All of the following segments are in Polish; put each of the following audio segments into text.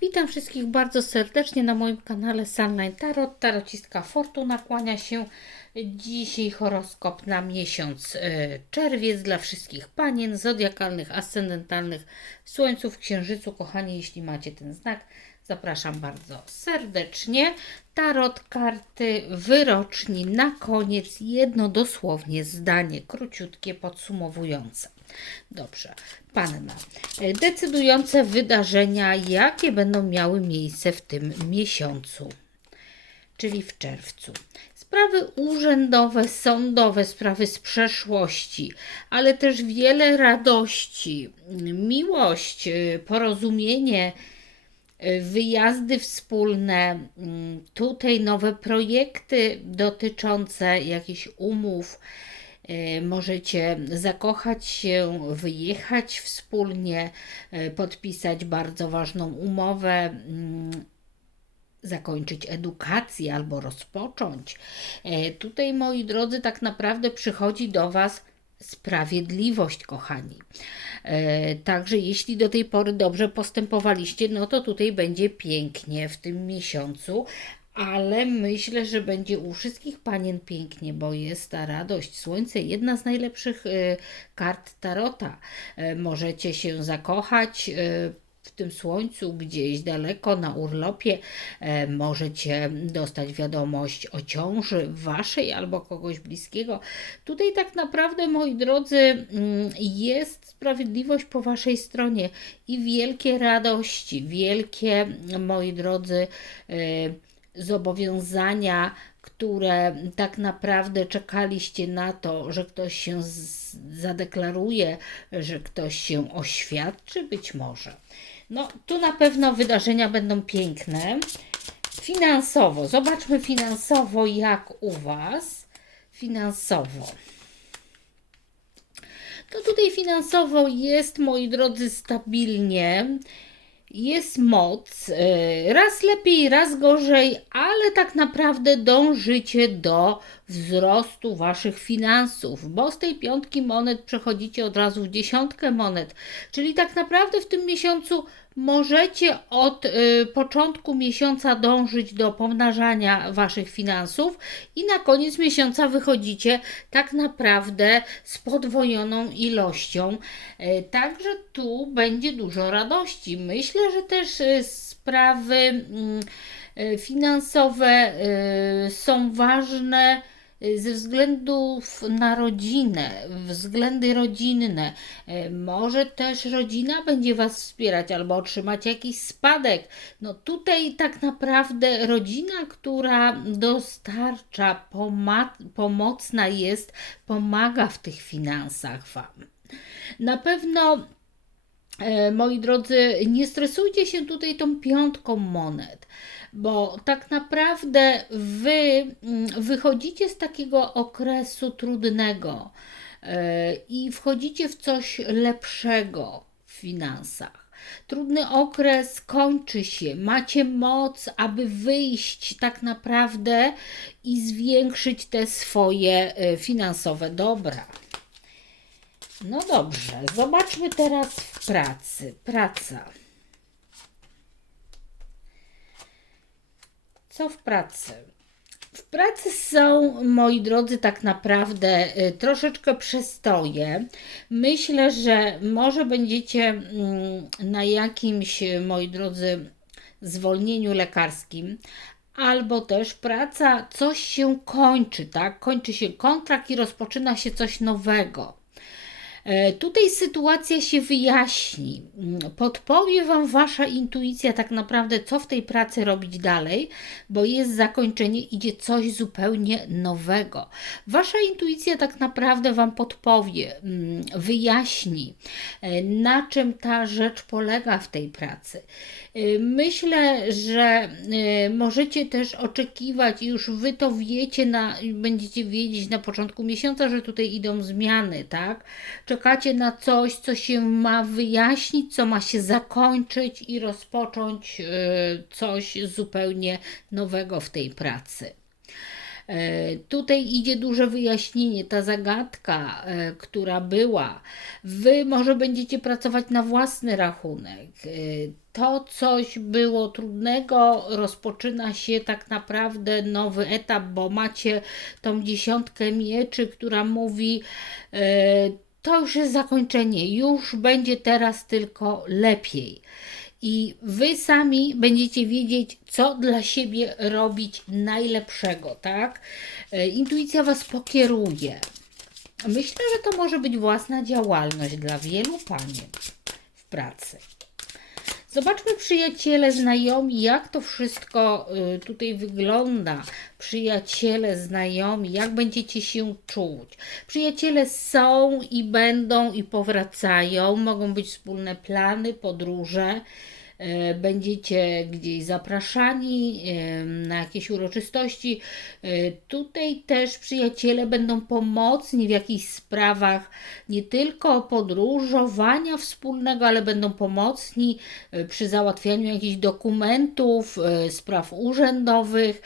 Witam wszystkich bardzo serdecznie na moim kanale Sunline Tarot. Tarocistka Fortuna kłania się. Dzisiaj horoskop na miesiąc e, czerwiec dla wszystkich panien, zodiakalnych, ascendentalnych, słońców, księżycu. Kochani, jeśli macie ten znak, zapraszam bardzo serdecznie. Tarot karty wyroczni. Na koniec jedno dosłownie zdanie, króciutkie, podsumowujące. Dobrze, panna. Decydujące wydarzenia, jakie będą miały miejsce w tym miesiącu, czyli w czerwcu. Sprawy urzędowe, sądowe, sprawy z przeszłości, ale też wiele radości, miłość, porozumienie, wyjazdy wspólne, mm, tutaj nowe projekty dotyczące jakichś umów. E, Możecie zakochać się, wyjechać wspólnie, e, podpisać bardzo ważną umowę, mm, zakończyć edukację albo rozpocząć. E, Tutaj, moi drodzy, tak naprawdę przychodzi do Was sprawiedliwość, kochani. E, Także jeśli do tej pory dobrze postępowaliście, no to tutaj będzie pięknie w tym miesiącu, ale myślę, że będzie u wszystkich panien pięknie, bo jest ta radość. Słońce, jedna z najlepszych e, kart tarota. E, Możecie się zakochać. W tym słońcu gdzieś daleko na urlopie e, możecie dostać wiadomość o ciąży waszej albo kogoś bliskiego. Tutaj tak naprawdę, moi drodzy, mm, jest sprawiedliwość po waszej stronie i wielkie radości, wielkie, moi drodzy, e, zobowiązania, które tak naprawdę czekaliście na to, że ktoś się zadeklaruje, że ktoś się oświadczy, być może. No, tu na pewno wydarzenia będą piękne. Finansowo, zobaczmy finansowo, jak u Was. Finansowo. To tutaj finansowo jest, moi drodzy, stabilnie. Jest moc, raz lepiej, raz gorzej, ale tak naprawdę dążycie do wzrostu waszych finansów, bo z tej piątki monet przechodzicie od razu w dziesiątkę monet, czyli tak naprawdę w tym miesiącu możecie od y, początku miesiąca dążyć do pomnażania waszych finansów i na koniec miesiąca wychodzicie tak naprawdę z podwojoną ilością. Y, Także tu będzie dużo radości. Myślę, że też y, sprawy mm, y, finansowe y, są ważne ze względów na rodzinę, względy rodzinne. Y, Może też rodzina będzie Was wspierać albo otrzymać jakiś spadek. No tutaj tak naprawdę rodzina, która dostarcza, pomocna jest, pomaga w tych finansach Wam. Na pewno Moi drodzy, nie stresujcie się tutaj tą piątką monet, bo tak naprawdę wy mm, wychodzicie z takiego okresu trudnego e, i wchodzicie w coś lepszego w finansach. Trudny okres kończy się, macie moc, aby wyjść tak naprawdę i zwiększyć te swoje e, finansowe dobra. No dobrze, zobaczmy teraz w pracy. Praca. Co w pracy? W pracy są, moi drodzy, tak naprawdę y, troszeczkę przestoje. Myślę, że może będziecie mm, na jakimś, y, moi drodzy, zwolnieniu lekarskim, albo też praca, coś się kończy, tak? Kończy się kontrakt i rozpoczyna się coś nowego. E, Tutaj sytuacja się wyjaśni. Mm, Podpowie Wam Wasza intuicja, tak naprawdę, co w tej pracy robić dalej, bo jest zakończenie, idzie coś zupełnie nowego. Wasza intuicja tak naprawdę Wam podpowie, mm, wyjaśni, e, na czym ta rzecz polega w tej pracy. E, Myślę, że możecie też oczekiwać, już Wy to wiecie, na, będziecie wiedzieć na początku miesiąca, że tutaj idą zmiany, tak? Czekacie na coś, co się ma wyjaśnić, co ma się zakończyć i rozpocząć e, coś zupełnie nowego w tej pracy. E, Tutaj idzie duże wyjaśnienie, ta zagadka, e, która była. Wy może będziecie pracować na własny rachunek. To coś było trudnego, rozpoczyna się tak naprawdę nowy etap, bo macie tą dziesiątkę mieczy, która mówi, to już jest zakończenie, już będzie teraz tylko lepiej. I wy sami będziecie wiedzieć, co dla siebie robić najlepszego, tak? E, Intuicja was pokieruje. Myślę, że to może być własna działalność dla wielu panien w pracy. Zobaczmy przyjaciele, znajomi, jak to wszystko y, tutaj wygląda. Przyjaciele, znajomi, jak będziecie się czuć. Przyjaciele są i będą i powracają. Mogą być wspólne plany, podróże. E, Będziecie gdzieś zapraszani na jakieś uroczystości. E, Tutaj też przyjaciele będą pomocni w jakichś sprawach, nie tylko podróżowania wspólnego, ale będą pomocni e, przy załatwianiu jakichś dokumentów, spraw urzędowych.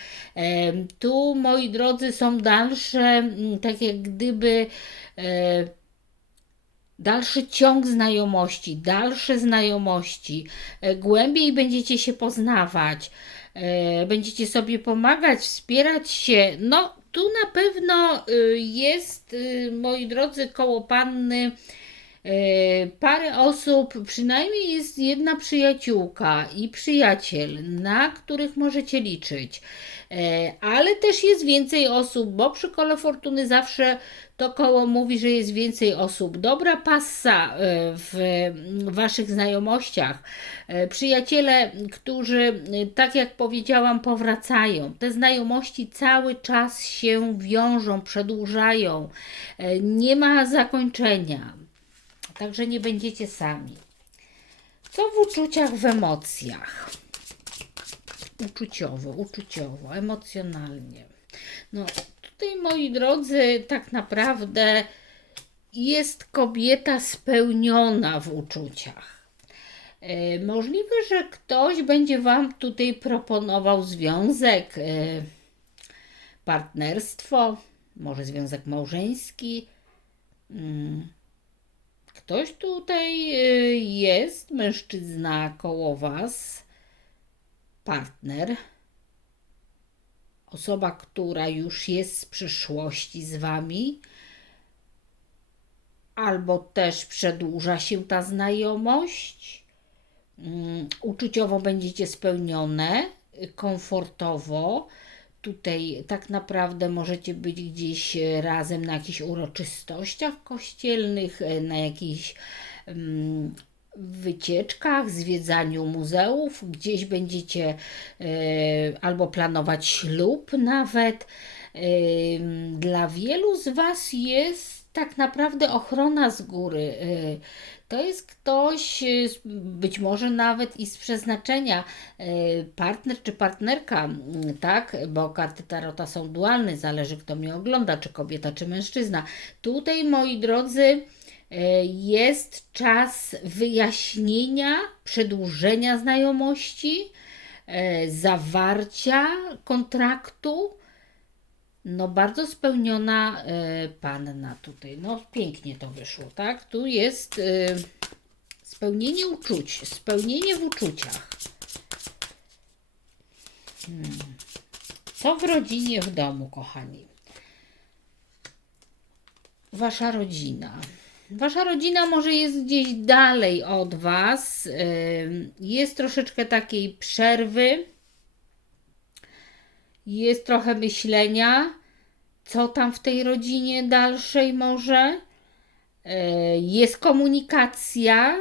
Tu, moi drodzy, są dalsze, tak jak gdyby. Dalszy ciąg znajomości, dalsze znajomości, e, głębiej będziecie się poznawać, e, będziecie sobie pomagać, wspierać się. No, tu na pewno y, jest, y, moi drodzy, koło panny parę osób, przynajmniej jest jedna przyjaciółka i przyjaciel, na których możecie liczyć. E, Ale też jest więcej osób, bo przy kole fortuny zawsze to koło mówi, że jest więcej osób. Dobra passa e, w waszych znajomościach. E, Przyjaciele, którzy, e, tak jak powiedziałam, powracają. Te znajomości cały czas się wiążą, przedłużają. E, Nie ma zakończenia. Także nie będziecie sami. Co w uczuciach, w emocjach? Uczuciowo, uczuciowo, emocjonalnie. No, tutaj, moi drodzy, tak naprawdę jest kobieta spełniona w uczuciach. E, Możliwe, że ktoś będzie Wam tutaj proponował związek, e, partnerstwo, może związek małżeński. Mm. Ktoś tutaj e, jest, mężczyzna koło Was, partner, osoba, która już jest z przeszłości z Wami, albo też przedłuża się ta znajomość. Mm, Uczuciowo będziecie spełnione, y, komfortowo. Tutaj tak naprawdę możecie być gdzieś e, razem na jakichś uroczystościach kościelnych, e, na jakichś mm, wycieczkach, zwiedzaniu muzeów, gdzieś będziecie e, albo planować ślub nawet. Ym, Dla wielu z Was jest tak naprawdę ochrona z góry. Y, To jest ktoś, y, być może nawet i z przeznaczenia, y, partner czy partnerka, mm, tak? Bo karty Tarota są dualne, zależy kto mnie ogląda, czy kobieta, czy mężczyzna. Tutaj, moi drodzy, jest czas wyjaśnienia, przedłużenia znajomości, zawarcia kontraktu. No, bardzo spełniona e, panna tutaj. No, pięknie to wyszło, tak? Tu jest e, spełnienie uczuć, spełnienie w uczuciach. Hmm. Co w rodzinie, w domu, kochani? Wasza rodzina. Wasza rodzina może jest gdzieś dalej od Was. Ym, Jest troszeczkę takiej przerwy jest trochę myślenia, co tam w tej rodzinie dalszej może. E, Jest komunikacja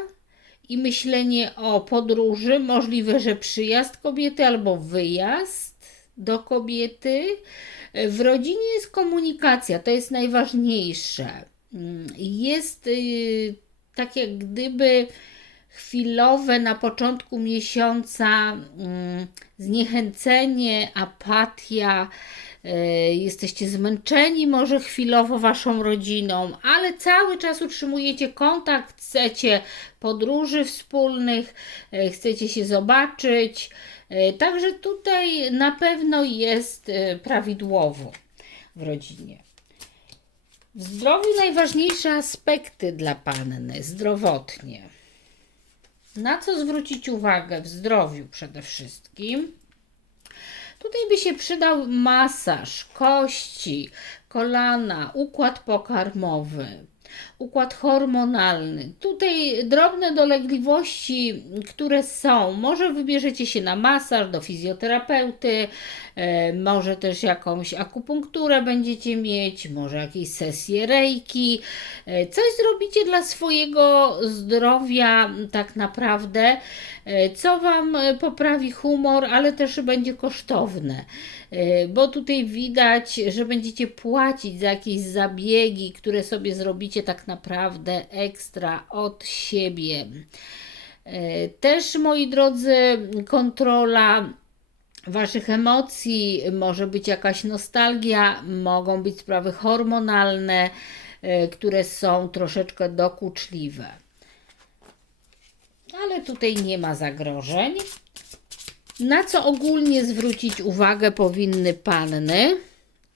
i myślenie o podróży, możliwe, że przyjazd kobiety albo wyjazd do kobiety. E, W rodzinie jest komunikacja, to jest najważniejsze. Mm, Jest y, tak jak gdyby chwilowe na początku miesiąca mm, zniechęcenie, apatia, e, jesteście zmęczeni może chwilowo waszą rodziną, ale cały czas utrzymujecie kontakt, chcecie podróży wspólnych, e, chcecie się zobaczyć. E, Także tutaj na pewno jest prawidłowo. w rodzinie. W zdrowiu najważniejsze aspekty dla panny zdrowotnie. Na co zwrócić uwagę w zdrowiu przede wszystkim? Tutaj by się przydał masaż kości, kolana, układ pokarmowy, układ hormonalny. Tutaj drobne dolegliwości, które są, może wybierzecie się na masaż do fizjoterapeuty, e, może też jakąś akupunkturę będziecie mieć, może jakieś sesje rejki. E, Coś zrobicie dla swojego zdrowia tak naprawdę, e, co Wam poprawi humor, ale też będzie kosztowne. Bo tutaj widać, że będziecie płacić za jakieś zabiegi, które sobie zrobicie tak naprawdę ekstra od siebie. E, Też, moi drodzy, kontrola Waszych emocji, może być jakaś nostalgia, mogą być sprawy hormonalne, e, które są troszeczkę dokuczliwe. Ale tutaj nie ma zagrożeń. Na co ogólnie zwrócić uwagę powinny panny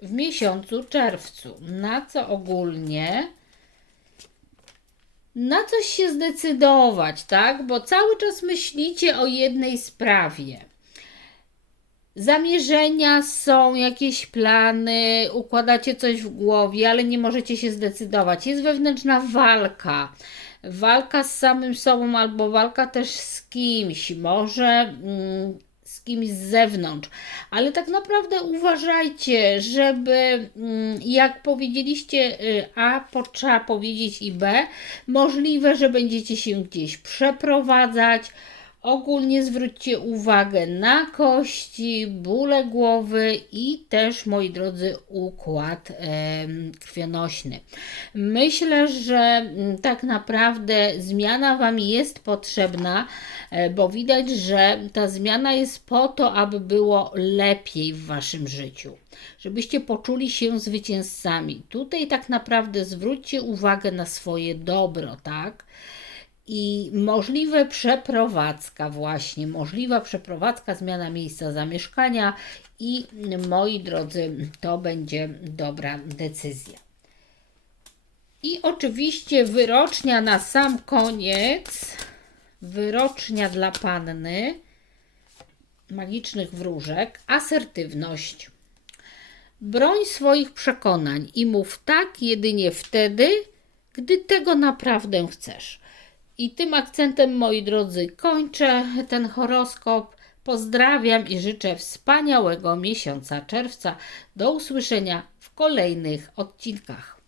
w miesiącu czerwcu? Na co ogólnie? Na coś się zdecydować, tak? Bo cały czas myślicie o jednej sprawie. Zamierzenia są, jakieś plany, układacie coś w głowie, ale nie możecie się zdecydować. Jest wewnętrzna walka. Walka z samym sobą albo walka też z kimś, może mm, z kimś z zewnątrz. Ale tak naprawdę uważajcie, żeby mm, jak powiedzieliście y, A, trzeba powiedzieć i B. Możliwe, że będziecie się gdzieś przeprowadzać. Ogólnie zwróćcie uwagę na kości, bóle głowy i też, moi drodzy, układ krwionośny. Myślę, że mm, tak naprawdę zmiana Wam jest potrzebna, e, bo widać, że ta zmiana jest po to, aby było lepiej w Waszym życiu. Żebyście poczuli się zwycięzcami. Tutaj tak naprawdę zwróćcie uwagę na swoje dobro, tak? I możliwe przeprowadzka właśnie, możliwa przeprowadzka, zmiana miejsca zamieszkania i moi drodzy, to będzie dobra decyzja. I oczywiście wyrocznia na sam koniec, wyrocznia dla panny magicznych wróżek, asertywność. Broń swoich przekonań i mów tak jedynie wtedy, gdy tego naprawdę chcesz. I tym akcentem, moi drodzy, kończę ten horoskop. Pozdrawiam i życzę wspaniałego miesiąca czerwca. Do usłyszenia w kolejnych odcinkach.